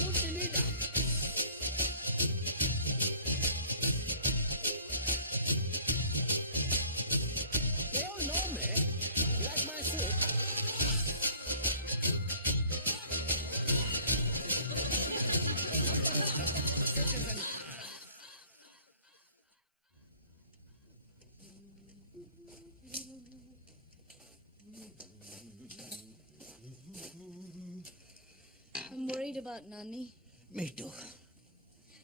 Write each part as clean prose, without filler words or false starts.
Mutilida. They all know me. Like my suit. I'm worried about Naani. Me too.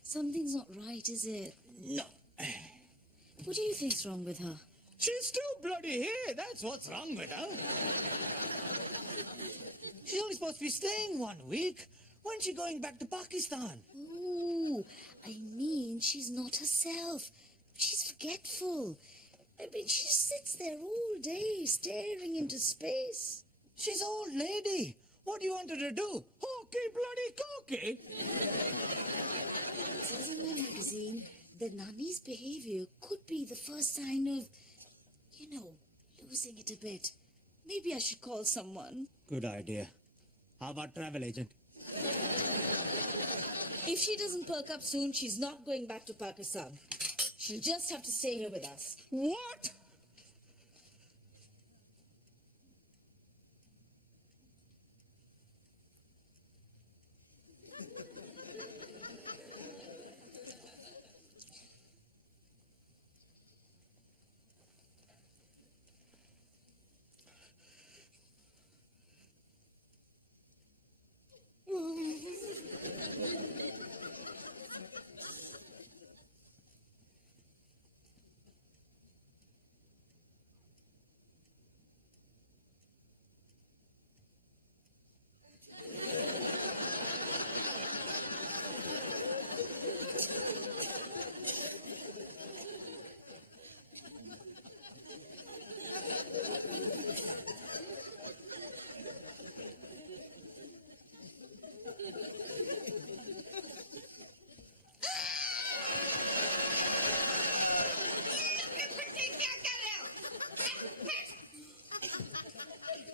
Something's not right, is it? No. What do you think's wrong with her? She's too bloody here. That's what's wrong with her. She's only supposed to be staying 1 week. When's she going back to Pakistan? Oh, I mean, she's not herself. She's forgetful. I mean, she sits there all day staring into space. She's old lady. What do you want her to do? Hokey bloody cokey. It says in my magazine that Nani's behavior could be the first sign of, losing it a bit. Maybe I should call someone. Good idea. How about travel agent? If she doesn't perk up soon, she's not going back to Pakistan. She'll just have to stay here with us. What?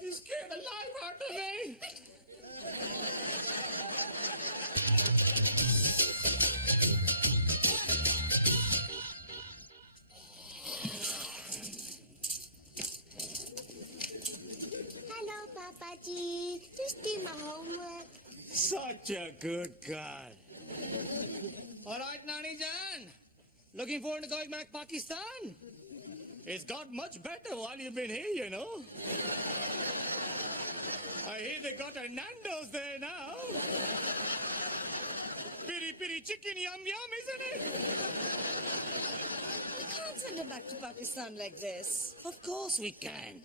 You scared the life out of me. Hello, Papaji. Just did my homework. Such a good girl. All right, Naani Jan. Looking forward to going back to Pakistan. It's got much better while you've been here, you know. I hear they got a Nando's there now. Piri piri chicken yum yum, isn't it? We can't send her back to Pakistan like this. Of course we can.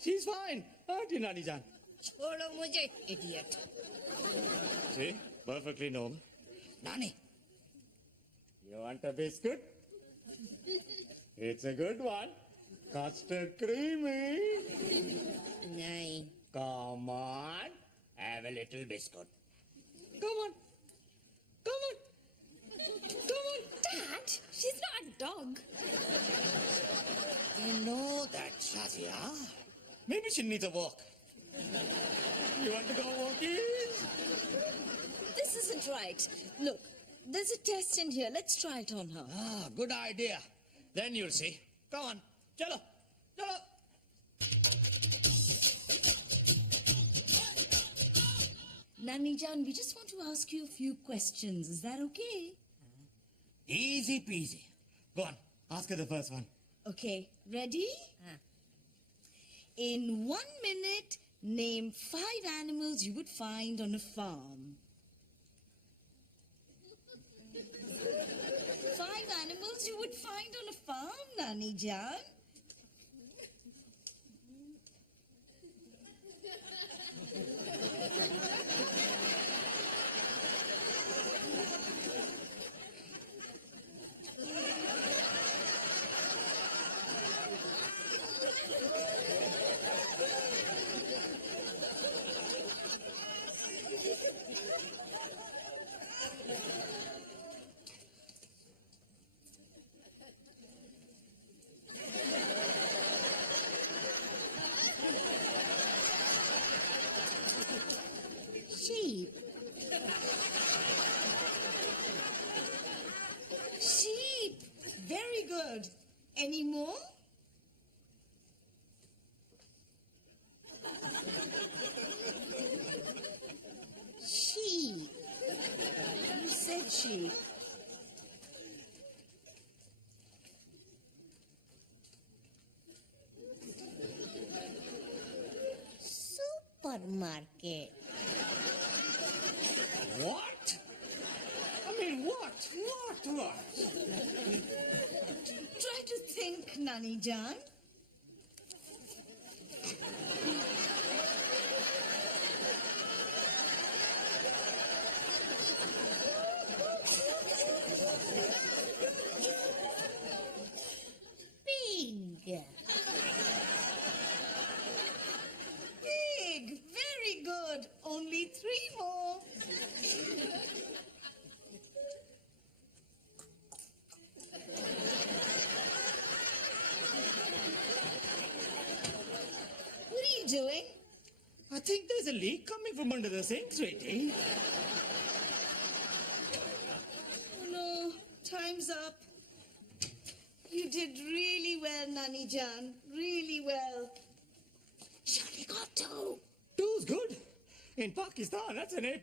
She's fine, aren't you, Naani Jan? Cholo mujhe, idiot. See? Perfectly normal. Nani, you want a biscuit? It's a good one. Custard creamy. Nahi. Come on. Have a little biscuit. Come on. Come on. Come on. Dad, she's not a dog. You know that, Shazia. Maybe she needs a walk. You want to go walkies? This isn't right. Look, there's a test in here. Let's try it on her. Ah, good idea. Then you'll see. Come on. Chalo. Chalo. Naani Jan, we just want to ask you a few questions. Is that okay? Easy peasy. Go on. Ask her the first one. Okay, ready? In 1 minute, name 5 animals you would find on a farm. 5 animals you would find on a farm, Naani Jan. Any more? She. You said she. Supermarket. What? I mean, what? What? Try to think, Naani Jan. Pig. Pig. Very good. Only 3 more. What are you doing? I think there's a leak coming from under the sink, sweetie. Oh no, time's up. You did really well, Naani Jan. Really well. She only got 2. Two's good. In Pakistan, that's an A+.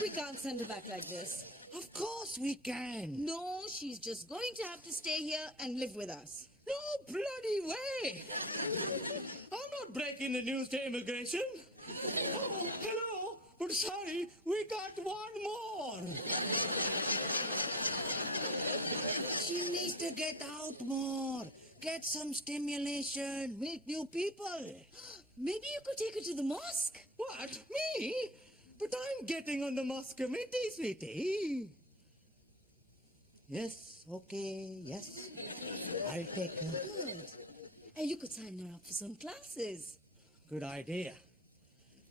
We can't send her back like this. Of course we can. No, she's just going to have to stay here and live with us. No bloody way. I'm not breaking the news to immigration. Oh, hello. But sorry, we got 1 more. She needs to get out more. Get some stimulation. Meet new people. Maybe you could take her to the mosque. What? Me? But I'm getting on the mosque committee, sweetie. Yes, okay, yes. I'll take her. Good. And you could sign her up for some classes. Good idea.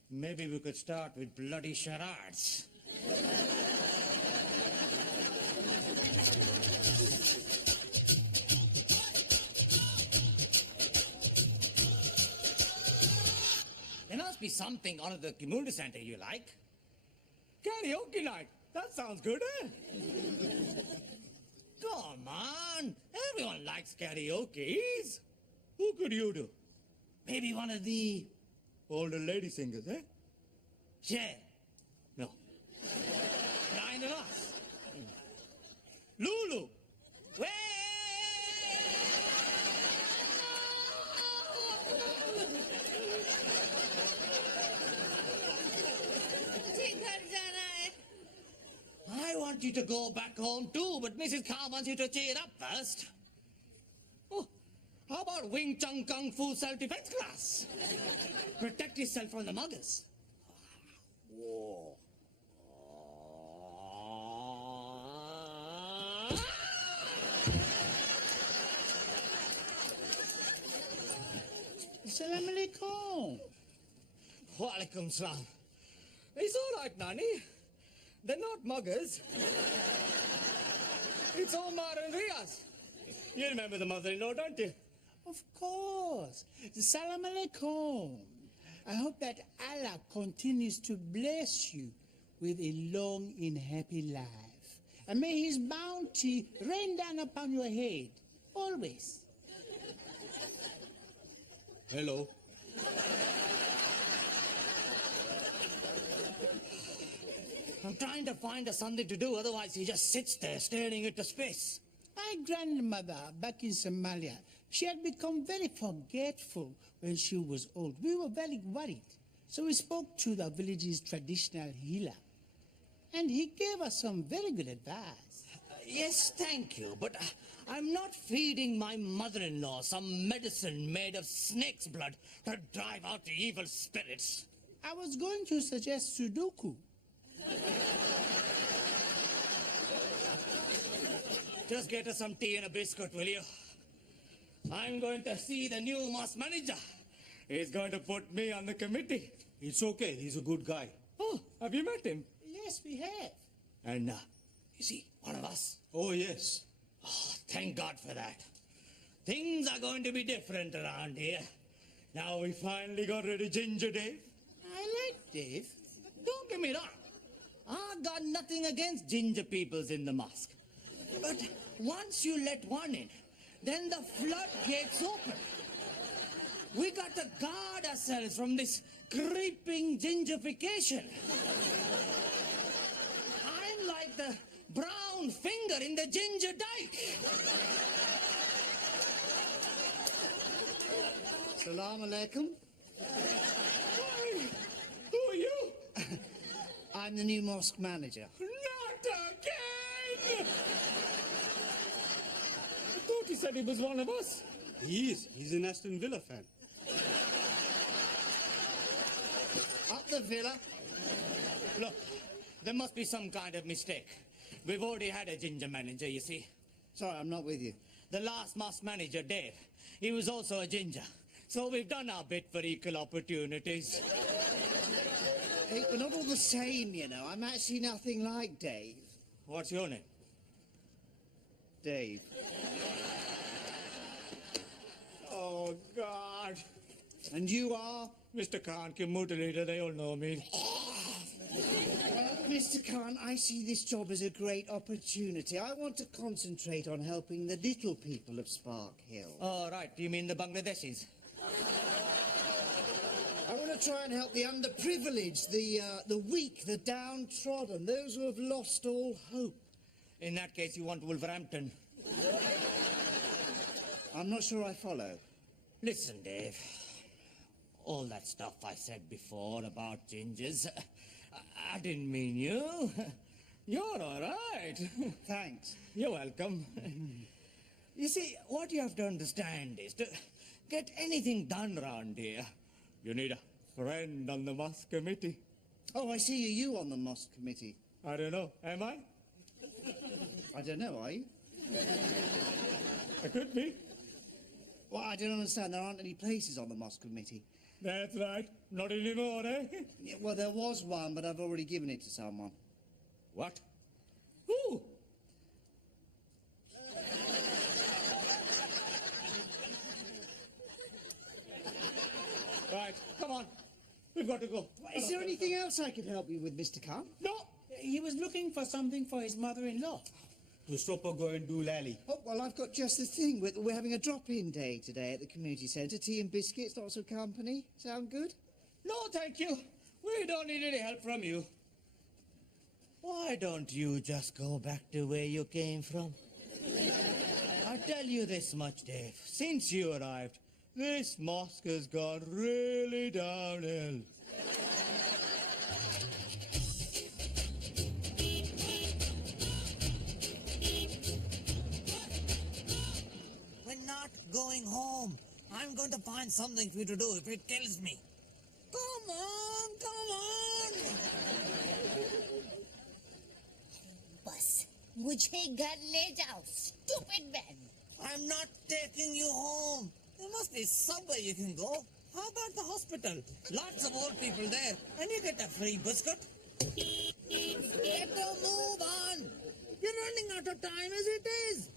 Maybe we could start with bloody charades. There must be something out of the community center you like. Karaoke night. That sounds good, eh? Come on. Everyone likes karaoke's. Who could you do? Maybe one of the older lady singers, eh? Cher. No. Diana Ross. Lulu. Way! I want you to go back home too, but Mrs. Khan wants you to cheer up first. Oh, how about Wing Chun Kung Fu self-defense class? Protect yourself from the muggers. Whoa. Assalamu alaikum. Wa alaikum salam. It's all right, Naani. They're not muggers. It's Omar and Riaz. You remember the mother-in-law, don't you? Of course. Salam alaikum. I hope that Allah continues to bless you with a long and happy life. And may his bounty rain down upon your head, always. Hello. I'm trying to find her something to do, otherwise he just sits there staring into space. My grandmother back in Somalia, she had become very forgetful when she was old. We were very worried. So we spoke to the village's traditional healer. And he gave us some very good advice. Yes, thank you, but I'm not feeding my mother-in-law some medicine made of snake's blood to drive out the evil spirits. I was going to suggest Sudoku. Just get us some tea and a biscuit, will you? I'm going to see the new mosque manager. He's going to put me on the committee. It's okay. He's a good guy. Oh, have you met him? Yes, we have. And, is he one of us? Oh, yes. Oh, thank God for that. Things are going to be different around here. Now we finally got rid of Ginger Dave. I like Dave. Don't get me wrong. I got nothing against ginger peoples in the mosque. But once you let one in, then the floodgates open. We got to guard ourselves from this creeping gingification. I'm like the brown finger in the ginger dike. Salam alaikum. Hi, who are you? I'm the new mosque manager. Not again! I thought he said he was one of us. He is. He's an Aston Villa fan. Up the villa. Look, there must be some kind of mistake. We've already had a ginger manager, you see. Sorry, I'm not with you. The last mosque manager, Dave, he was also a ginger. So we've done our bit for equal opportunities. Hey, we're not all the same, you know. I'm actually nothing like Dave. What's your name? Dave. Oh, God. And you are? Mr. Khan, Kimuta leader, they all know me. Well, Mr. Khan, I see this job as a great opportunity. I want to concentrate on helping the little people of Spark Hill. Oh, right. You mean the Bangladeshis? I want to try and help the underprivileged, the weak, the downtrodden, those who have lost all hope. In that case, you want Wolverhampton. I'm not sure I follow. Listen, Dave. All that stuff I said before about gingers, I didn't mean you. You're all right. Thanks. You're welcome. You see, what you have to understand is to get anything done round here, you need a friend on the mosque committee. Oh, I see you on the mosque committee. I don't know, am I? I don't know, are you? I could be. Well, I don't understand. There aren't any places on the mosque committee. That's right. Not anymore, eh? Yeah, well, there was one, but I've already given it to someone. What? Who? Right, come on. We've got to go. Is there anything else I could help you with, Mr. Khan? No. He was looking for something for his mother-in-law. To stop her going do lally. Oh, well, I've got just the thing. We're having a drop-in day today at the community centre. Tea and biscuits, lots of company. Sound good? No, thank you. We don't need any help from you. Why don't you just go back to where you came from? I tell you this much, Dave. Since you arrived, this mosque has gone really downhill. We're not going home. I'm going to find something for you to do if it kills me. Come on, come on. बस मुझे घर ले जाओ, stupid man. I'm not taking you home. There must be somewhere you can go. How about the hospital? Lots of old people there, and you get a free biscuit. Better move on. You're running out of time as it is.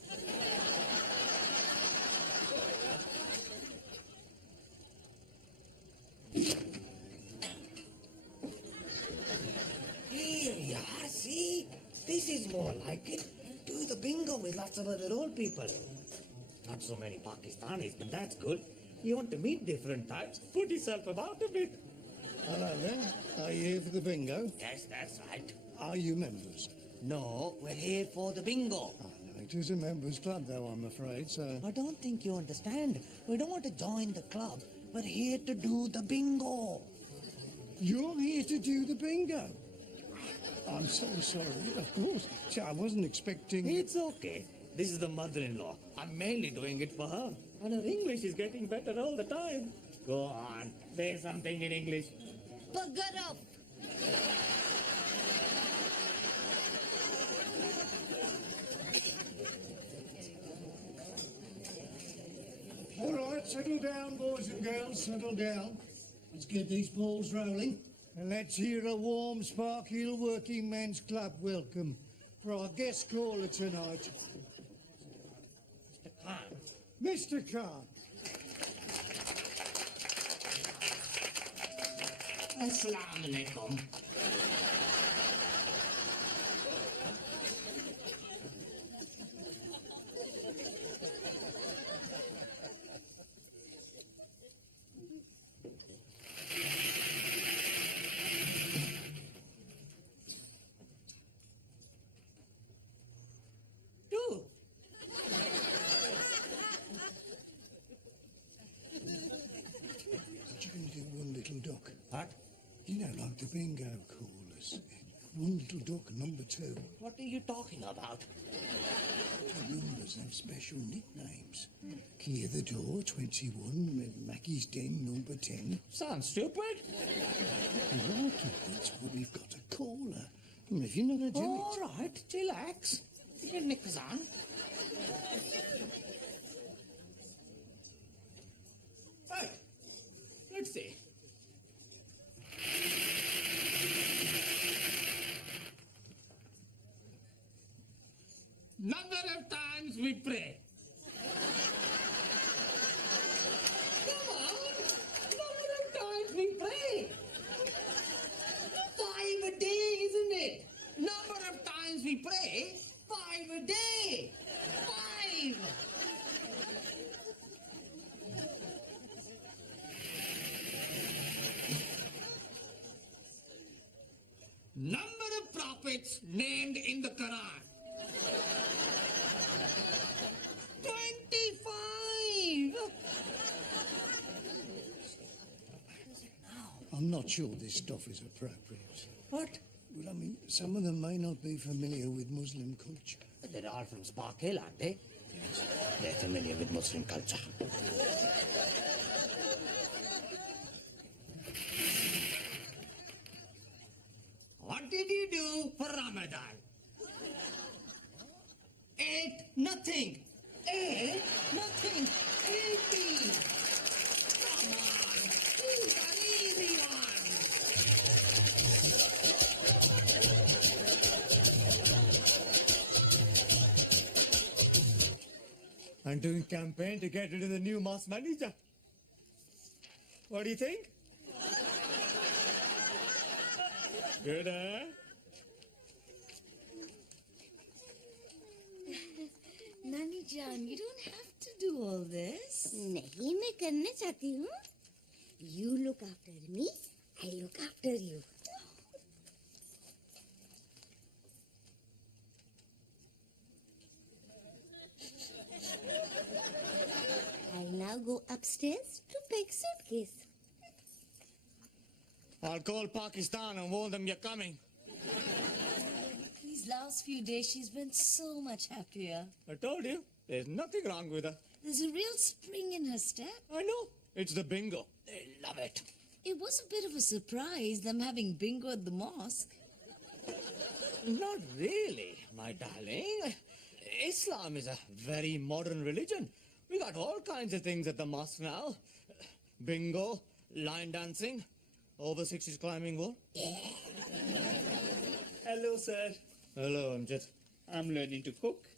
Here you are, see? This is more like it. Do the bingo with lots of other old people. Not so many Pakistanis, but that's good. You want to meet different types, put yourself about a bit. Hello there. Are you here for the bingo? Yes, that's right. Are you members? No, we're here for the bingo. Oh, no, it is a members' club, though, I'm afraid, so... I don't think you understand. We don't want to join the club. We're here to do the bingo. You're here to do the bingo? I'm so sorry. Of course. See, I wasn't expecting... It's okay. This is the mother-in-law. I'm mainly doing it for her. And her English is getting better all the time. Go on, say something in English. Bugger up. All right, settle down, boys and girls, settle down. Let's get these balls rolling. And let's hear a warm Spark Hill Working Men's Club welcome for our guest caller tonight, Mr. Khan. Mr. Khan. Assalamu alaikum. bingo callers. One little duck, number 2. What are you talking about? The numbers have special nicknames. Key of the door, 21. Mackie's Den, number 10. Sounds stupid. Like it, that's what we've got to call her. I mean, if you're not going to do All right, relax. Your knickers on. Hey, let's see. Number of times we pray. Come on, number of times we pray. 5 a day, isn't it? Number of times we pray, 5 a day. 5. Number of prophets named in the Quran. 25. I'm not sure this stuff is appropriate. What? Well, I mean, some of them may not be familiar with Muslim culture. They're all from Spark Hill, aren't they? They're familiar with Muslim culture. What did you do for Ramadan? Ate nothing. Ate nothing. 80. Come on. Choose an easy one. I'm doing campaign to get rid of the new mass manager. What do you think? Good, eh? Naani Jan, you don't have to do all this. नहीं मैं करना चाहती हूँ. You look after me, I look after you. I'll now go upstairs to pick suitcase. I'll call Pakistan and warn them you're coming. These last few days, she's been so much happier. I told you, there's nothing wrong with her. There's a real spring in her step. I know. It's the bingo. They love it. It was a bit of a surprise, them having bingo at the mosque. Not really, my darling. Islam is a very modern religion. We got all kinds of things at the mosque now. Bingo, line dancing, over 60s climbing wall. Hello, sir. Hello, Amjad. I'm learning to cook.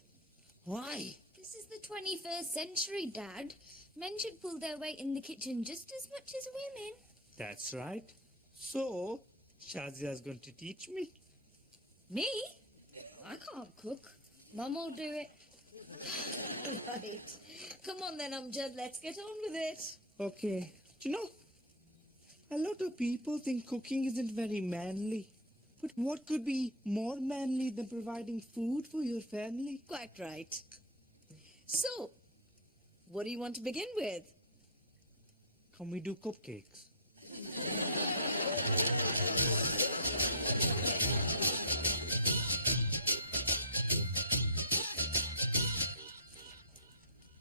Why? This is the 21st century, Dad. Men should pull their weight in the kitchen just as much as women. That's right. So, Shazia's going to teach me. Me? I can't cook. Mum will do it. Right. Come on then, Amjad, let's get on with it. Okay. Do you know, a lot of people think cooking isn't very manly. But what could be more manly than providing food for your family? Quite right. So, what do you want to begin with? Can we do cupcakes?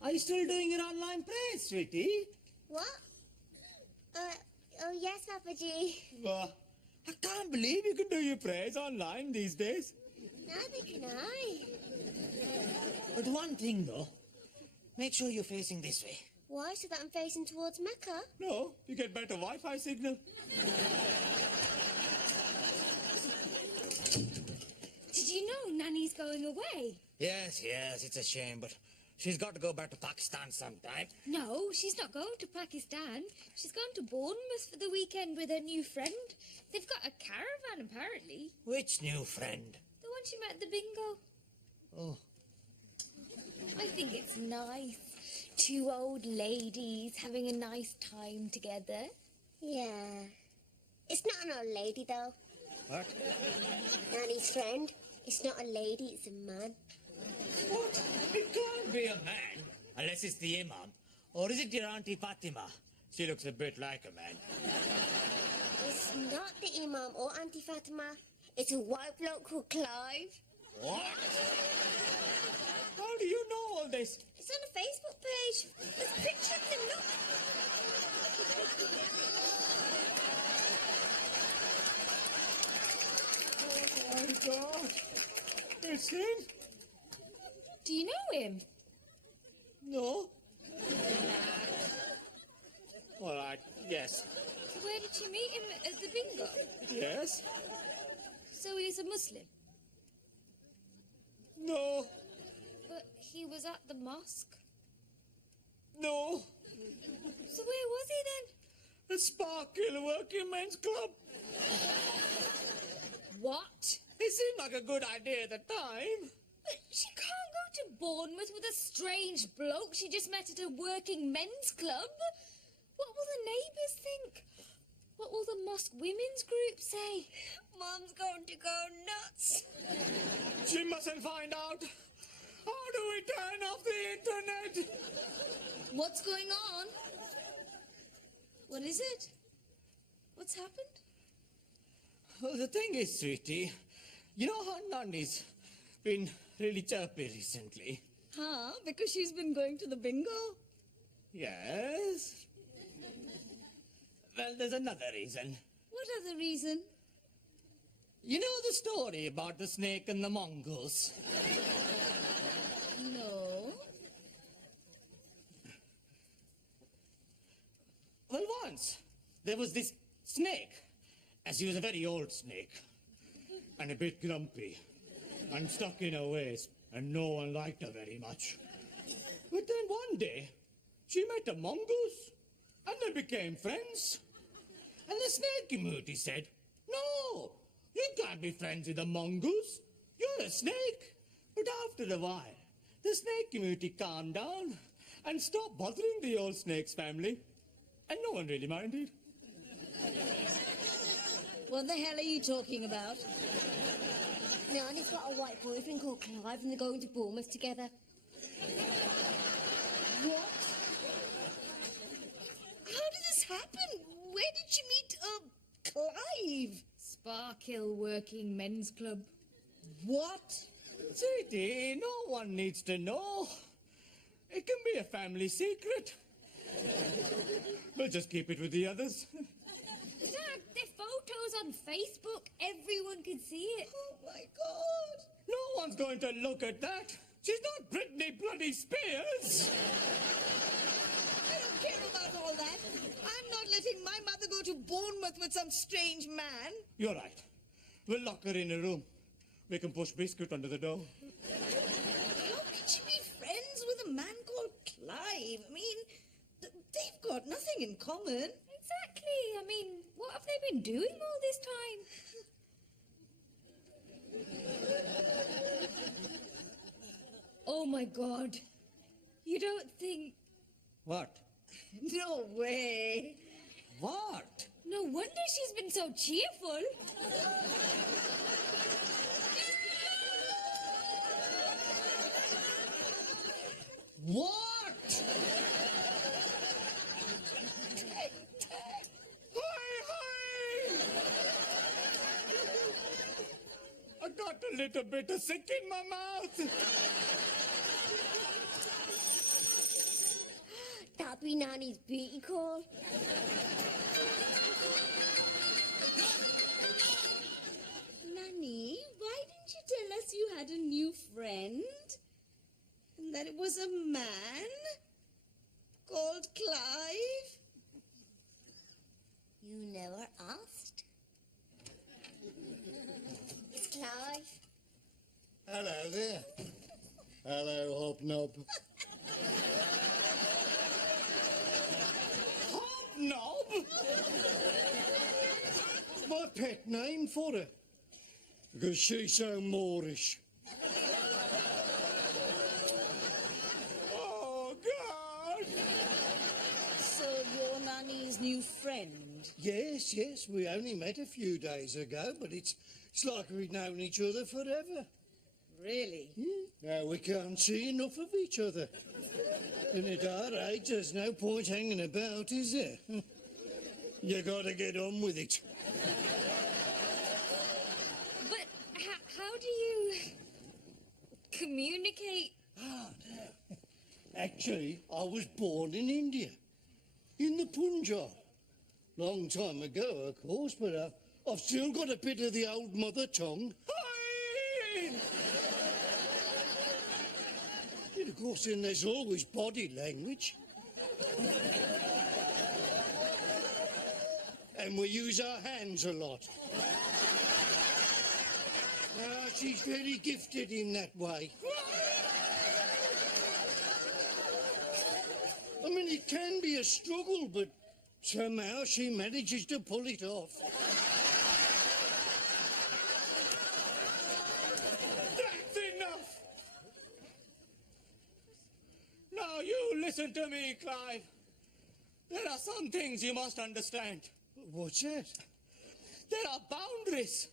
Are you still doing your online praise, sweetie? What? Oh yes, Papa G. I can't believe you can do your prayers online these days. Neither can I. But one thing, though. Make sure you're facing this way. Why? So that I'm facing towards Mecca? No, you get better Wi-Fi signal. Did you know Nanny's going away? Yes, it's a shame, but she's got to go back to Pakistan sometime. No, she's not going to Pakistan. She's going to Bournemouth for the weekend with her new friend. They've got a caravan, apparently. Which new friend? The one she met at the bingo. Oh. I think it's nice. 2 old ladies having a nice time together. Yeah. It's not an old lady, though. What? Nanny's friend. It's not a lady, it's a man. What? It can't be a man, unless it's the imam. Or is it your Auntie Fatima? She looks a bit like a man. It's It's not the Imam or Auntie Fatima. It's a white bloke called Clive. What? How do you know all this? It's on a Facebook page. There's pictures of him, look. Oh my God. It's him? Do you know him? No. All right, yes. So where did you meet him at the bingo? Yes? So he's a Muslim? No. But he was at the mosque. No. So where was he then? The Sparkhill Working Men's Club. What? It seemed like a good idea at the time. But she can't go to Bournemouth with a strange bloke she just met at a working men's club. What will the neighbours think? What will the mosque women's group say? Mom's going to go nuts. She mustn't find out. How do we turn off the internet? What's going on? What is it? What's happened? Well, the thing is, sweetie, you know how Naani's been really chirpy recently? Huh? Because she's been going to the bingo? Yes. Well, there's another reason. What other reason? You know the story about the snake and the mongoose? No. Well, once there was this snake, as he was a very old snake, and a bit grumpy, and stuck in her ways, and no one liked her very much. But then one day, she met a mongoose, and they became friends. And the snake community said, "No, you can't be friends with a mongoose. You're a snake." But after a while, the snake community calmed down and stopped bothering the old snake's family. And no one really minded. What the hell are you talking about? Nani's got a white boyfriend called Clive and they're going to Bournemouth together. What? How did this happen? Where did she meet, Clive? Sparkhill Working Men's Club. What? Sweetie, no one needs to know. It can be a family secret. We'll just keep it with the others. Dad, their photos on Facebook. Everyone can see it. Oh, my God. No one's going to look at that. She's not Britney bloody Spears. I don't care about all that. I'm not letting my mother go to Bournemouth with some strange man. You're right. We'll lock her in a room. We can push Biscuit under the door. How can she be friends with a man called Clive? I mean, they've got nothing in common. Exactly. I mean, what have they been doing all this time? Oh my God. You don't think... What? No way. What? No wonder she's been so cheerful. What? Hi! I got a little bit of sick in my mouth. That'd be Nani's beauty call. Naani, why didn't you tell us you had a new friend? And that it was a man called Clive? You never asked. It's Clive. Hello there. Hello, Hobnob. Hobnob? It's my pet name for her. Because she's so Moorish. Oh, God. So you're Nani's new friend? Yes, we only met a few days ago, but it's like we've known each other forever. Really? Now we can't see enough of each other. And at our age, there's no point hanging about, is there? You gotta get on with it. But how do you communicate? Actually, I was born in India, in the Punjab. Long time ago, of course, but I've still got a bit of the old mother tongue. And of course, then there's always body language. And we use our hands a lot. She's very gifted in that way. I mean, it can be a struggle, but somehow she manages to pull it off. That's enough! Now you listen to me, Clive. There are some things you must understand. What's that? There are boundaries.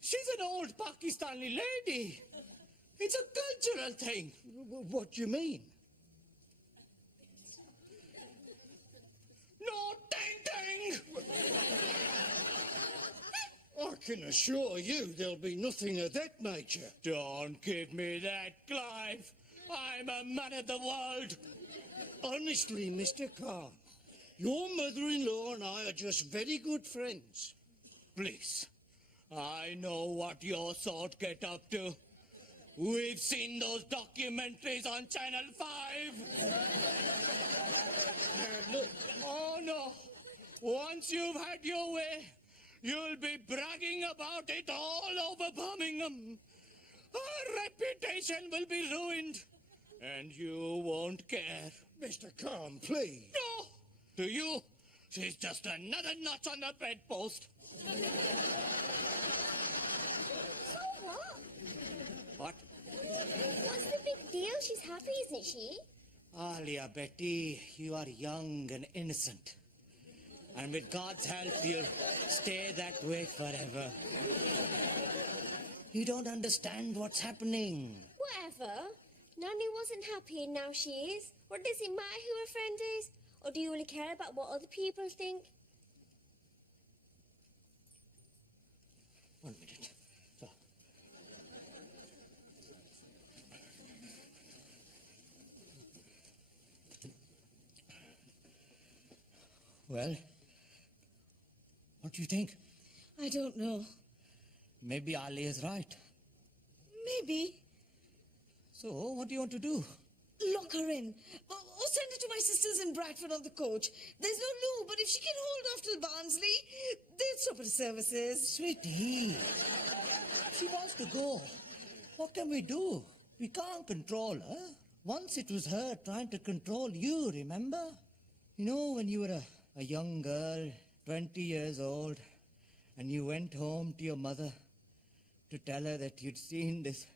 She's an old Pakistani lady. It's a cultural thing. What do you mean? No ting-ting! I can assure you there'll be nothing of that nature. Don't give me that, Clive. I'm a man of the world. Honestly, Mr. Khan, your mother-in-law and I are just very good friends. Please, I know what your sort get up to. We've seen those documentaries on Channel 5. Look, Oh, no. Once you've had your way, you'll be bragging about it all over Birmingham. Our reputation will be ruined, and you won't care. Mr. Khan, please. No! To you, she's just another notch on the bedpost. So what? What? What's the big deal? She's happy, isn't she? Alia, Betty, you are young and innocent. And with God's help, you'll stay that way forever. You don't understand what's happening. Whatever. Naani wasn't happy and now she is. What does it matter who her friend is? Or do you only care about what other people think? 1 minute. So. Well, what do you think? I don't know. Maybe Ali is right. Maybe. So, what do you want to do? Lock her in. Or send her to my sisters in Bradford on the coach. There's no Lou, but if she can hold off till Barnsley, they'll stop at services. Sweetie, she wants to go. What can we do? We can't control her. Once it was her trying to control you, remember? You know, when you were a young girl, 20 years old, and you went home to your mother to tell her that you'd seen this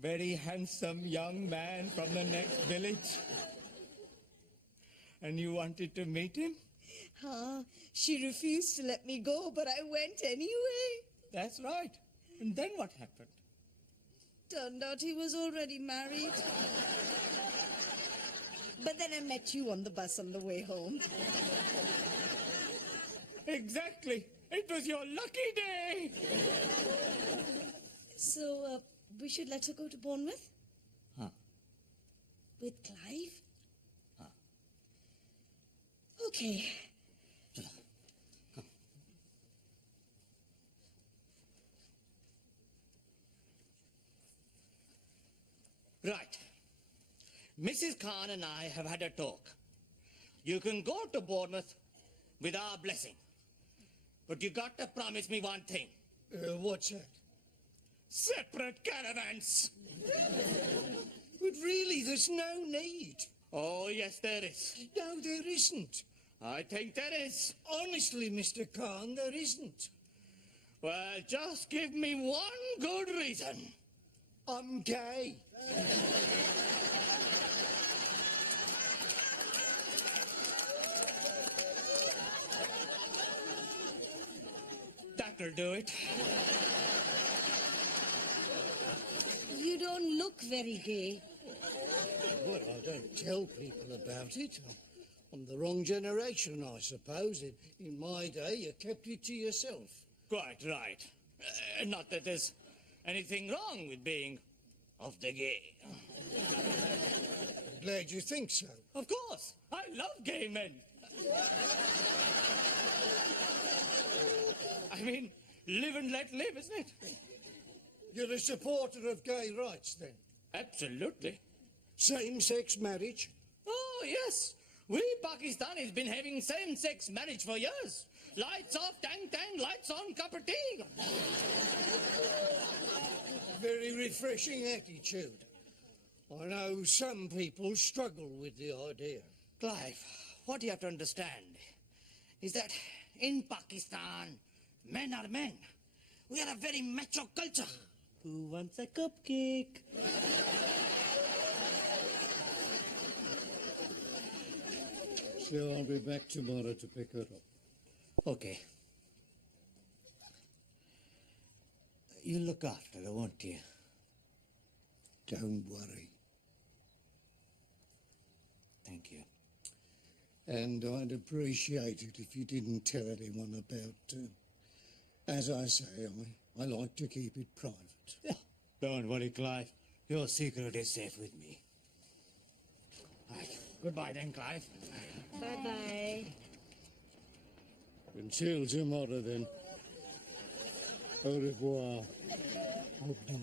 very handsome young man from the next village, and you wanted to meet him? She refused to let me go, but I went anyway. That's right. And then what happened? Turned out he was already married. But then I met you on the bus on the way home. Exactly. It was your lucky day. So, we should let her go to Bournemouth? Huh. With Clive? Huh. Okay. Come. Right. Mrs. Khan and I have had a talk. You can go to Bournemouth with our blessing. But you got to promise me one thing. What's that? Separate caravans. But really, there's no need. Oh, yes, there is. No, there isn't. I think there is. Honestly, Mr. Khan, there isn't. Well, just give me one good reason. I'm gay. That'll do it. You don't look very gay. Well, I don't tell people about it. I'm the wrong generation, I suppose. In my day, you kept it to yourself. Quite right. Not that there's anything wrong with being of the gay. Glad you think so. Of course, I love gay men. I mean, live and let live, isn't it? You're a supporter of gay rights, then? Absolutely. Same-sex marriage? Oh, yes. We Pakistanis been having same-sex marriage for years. Lights off, tang-tang, lights on, cup of tea. Very refreshing attitude. I know some people struggle with the idea. Clive, what you have to understand is that in Pakistan, men are men. We are a very macho culture. Who wants a cupcake? So I'll be back tomorrow to pick her up. Okay. You look after her, won't you? Don't worry. Thank you. And I'd appreciate it if you didn't tell anyone about... as I say, I like to keep it private. Don't worry, Clive. Your secret is safe with me. Right. Goodbye then, Clive. Bye-bye. Until tomorrow, then. Au revoir. Au revoir.